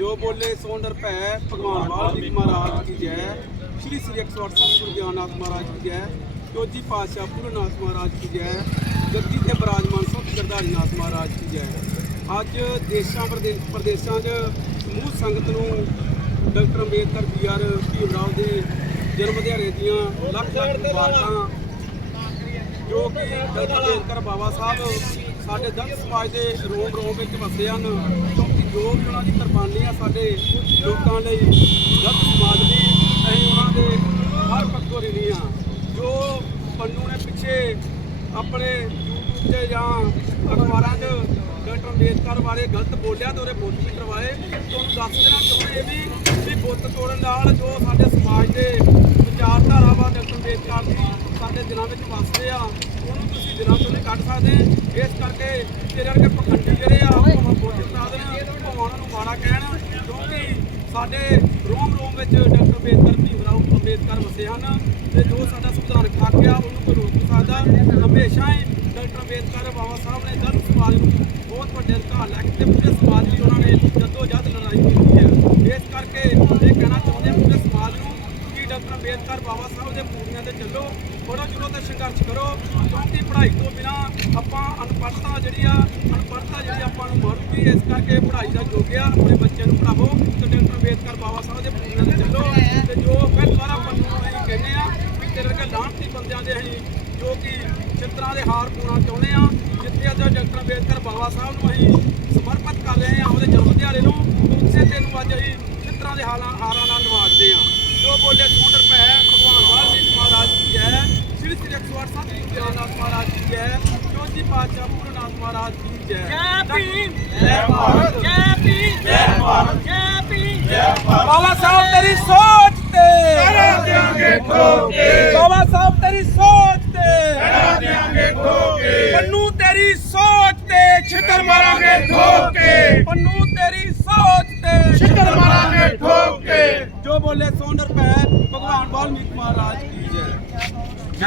ਜੋ ਬੋਲੇ ਸੋ ਨਿਰਭੈ ਭਗਵਾਨ ਵਾਲਮੀਕ ਮਹਾਰਾਜ ਕੀ ਜੈ। ਸ਼੍ਰੀ ਸ੍ਰੀ 108 ਗੁਰੂ ਗਿਆਨਨਾਥ ਮਹਾਰਾਜ ਕੀ ਜੈ। ਚੌਜੀ ਪਾਤਸ਼ਾਹ ਪੂਰਨਾਥ ਮਹਾਰਾਜ ਕੀ ਜੈ। ਗੱਦੀ ਤੇ ਬਰਾਜਮਾਨ ਸੰਤ ਗਰਧਾਰੀਨਾਥ ਮਹਾਰਾਜ ਕੀ ਜੈ। ਅੱਜ ਦੇਸ਼ਾਂ ਪ੍ਰਦੇ- ਪ੍ਰਦੇਸ਼ਾਂ 'ਚ ਸਮੂਹ ਸੰਗਤ ਨੂੰ doctor Ambedkar B R Bhimrao ਦੇ ਜਨਮ ਦਿਹਾੜੇ ਦੀਆਂ ਲੱਖ ਲੱਖ ਮੁਬਾਰਕਾਂ, ਜੋ ਕਿ ਡਾਕਟਰ ਅੰਬੇਦਕਰ ਬਾਬਾ ਸਾਹਿਬ ਸਾਡੇ ਦਲਿਤ ਸਮਾਜ ਦੇ ਰੋਮ ਰੋਮ ਵਿੱਚ ਵਸੇ ਹਨ। ਕਿਉਂਕਿ ਜੋ ਵੀ ਉਹਨਾਂ ਦੀ ਕੁਰਬਾਨੀ ਆ ਸਾਡੇ ਲੋਕਾਂ ਲਈ ਦਲਿਤ ਸਮਾਜ ਲਈ ਅਸੀਂ ਉਹਨਾਂ ਦੇ ਹਰ ਪੱਖੋਂ ਰਿਣੀ ਆ। ਜੋ ਪੰਨੂ ਨੇ ਪਿੱਛੇ ਆਪਣੇ YouTube ਤੇ ਜਾਂ ਅਖਬਾਰਾਂ 'ਚ ਡਾਕਟਰ ਅੰਬੇਦਕਰ ਬਾਰੇ ਗਲਤ ਬੋਲਿਆ ਤੇ ਉਹਦੇ ਬੁੱਤ ਵੀ ਕਰਵਾਏ, ਤੁਹਾਨੂੰ ਦੱਸ ਦੇਣਾ ਚਾਹੁੰਦੇ ਵੀ ਵੀ ਬੁੱਤ ਤੋੜਨ ਨਾਲ ਜੋ ਸਾਡੇ ਸਮਾਜ ਦੇ ਵਿਚਾਰਧਾਰਾ ਵਾ ਡਾਕਟਰ ਅੰਬੇਦਕਰ ਦੀ ਸਾਡੇ ਦਿਲਾਂ ਵਿੱਚ ਵਸਦੇ ਆ, ਉਹਨੂੰ ਤੁਸੀਂ ਦਿਲਾਂ ਤੋਂ ਨਹੀਂ ਕੱਢ ਸਕਦੇ। ਇਸ ਕਰਕੇ ਤੇਰੇ ਵਰਗੇ ਪਖੰਡੀ ਜਿਹੜੇ ਆ ਉਹ ਬੋਲ ਬਣਾ ਦੇਣ ਭਾਵੇਂ ਉਹਨਾਂ ਨੂੰ ਮਾੜਾ ਕਹਿਣ ਕਿਉਂਕਿ ਸਾਡੇ ਰੋਮ ਰੋਮ ਵਿੱਚ ਡਾਕਟਰ ਅੰਬੇਦਕਰ ਭੀਮਰਾਓ ਅੰਬੇਦਕਰ ਵਸੇ ਹਨ ਤੇ ਜੋ ਸਾਡਾ ਸੰਵਿਧਾਨ ਖਾ ਗਿਆ, ਉਹਨੂੰ ਕੋਈ ਰੋਕ ਨਹੀਂ ਸਕਦਾ। ਹਮੇਸ਼ਾ ਹੀ ਡਾਕਟਰ ਅੰਬੇਦਕਰ ਬਾਬਾ ਸਾਹਿਬ ਨੇ ਦਲਿਤ ਸਮਾਜ ਨੂੰ ਬਹੁਤ ਵੱਡੇ ਅਧਿਕਾਰ ਲੈ ਕੇ ਤੇ ਪੂਰੇ ਸਮਾਜ ਲਈ ਉਹਨਾਂ ਨੇ ਜੱਦੋ ਜਹਿਦ ਲੜਾਈ ਕੀਤੀ ਹੈ। ਇਸ ਕਰਕੇ ਇਹ ਕਹਿਣਾ ਚਾਹੁੰਦੇ ਪੂਰੇ ਸਮਾਜ ਨੂੰ ਕਿ ਡਾਕਟਰ ਅੰਬੇਦਕਰ ਬਾਬਾ ਸਾਹਿਬ ਦੇ ਪੂਰੀਆਂ ਤੇ ਚੱਲੋ ਬੜੋ ਜੁਰੋ ਤੇ ਸੰਘਰਸ਼ ਕਰੋ, ਕਿਉਂਕਿ ਪੜ੍ਹਾਈ ਤੋਂ ਬਿਨਾ ਆਪਾਂ ਅਨਪੜ੍ਹਤਾ ਜਿਹੜੀ ਆ ਨੂੰ ਮਾਰੂਗੀ ਇਸ ਕਰਕੇ ਪੜ੍ਹਾਈ ਦਾ ਯੋਗ ਆ। ਆਪਣੇ ਬੱਚਿਆਂ ਨੂੰ ਪੜਾਵੋ ਤੇ ਡਾਕਟਰ ਅੰਬੇਦਕਰ ਬਾਬਾ ਸਾਹਿਬ ਦੇ ਪੂਰੀਆਂ ਤੇ ਚੱਲੋ। ਤੇ ਜੋ ਫਿਰ ਦੁਬਾਰਾ ਪੰਨੂ ਅਸੀਂ ਕਹਿੰਦੇ ਆ ਵੀ ਤੇਰੇ ਵਰਗੇ ਲਾਂਭਤੀ ਬੰਦਿਆਂ ਦੇ ਅਸੀਂ ਜੋ ਕਿ ਚਿੱਤਰਾਂ ਦੇ ਹਾਰ ਪਾਉਣਾ ਚਾਹੁੰਦੇ ਆ, ਜਿੱਥੇ ਅੱਜ ਡਾਕਟਰ ਅੰਬੇਦਕਰ ਬਾਬਾ ਸਾਹਿਬ ਨੂੰ ਅਸੀਂ ਸਮਰਪਿਤ ਕਰ ਰਹੇ ਹਾਂ ਉਹਦੇ ਜਨਮ ਦਿਹਾੜੇ ਨੂੰ ਉਸੇ ਦਿਨ ਨੂੰ ਅੱਜ ਅਸੀਂ ਚਿੱਤਰਾਂ ਦੇ ਹਾਲਾਂ ਹਾਰਾਂ ਨਾਲ ਨਵਾਜਦੇ ਹਾਂ ਜੋ ਬੋਲੇ ਸੋਨਰ ਪੈ ਮਹਾਰਾਜ ਕੀ ਜੈ। ਜੈ ਭੀਮ। ਜੈ ਭਾਰਤ। ਜੈ ਭੀਮ। ਜੈ ਭਾਰਤ। ਜੈ ਭੀਮ। ਜੈ ਭਾਰਤ। ਬਾਬਾ ਸਾਹਿਬ ਤੇਰੀ ਸੋਚ ਤੇ। ਕਰਾ ਦਿਆਂਗੇ ਠੋਕੇ ਬਾਬਾ ਸਾਹਿਬ ਤੇਰੀ ਸੋਚ ਤੇ। ਕਰਾ ਦਿਆਂਗੇ ਠੋਕੇ ਪੰਨੂ ਤੇਰੀ ਸੋਚ ਤੇ। ਛਿੱਤਰ ਮਾਰਾਂਗੇ ਠੋਕੇ ਪੰਨੂ ਤੇਰੀ ਸੋਚ ਤੇ। ਛਿੱਤਰ ਮਾਰਾਂਗੇ ਠੋਕੇ ਜੋ ਬੋਲੇ ਸੋਨਰ ਪੈ ਭਗਵਾਨ ਬਾਲਮੀਕ ਮਹਾਰਾਜ ਕੀ ਜੈ।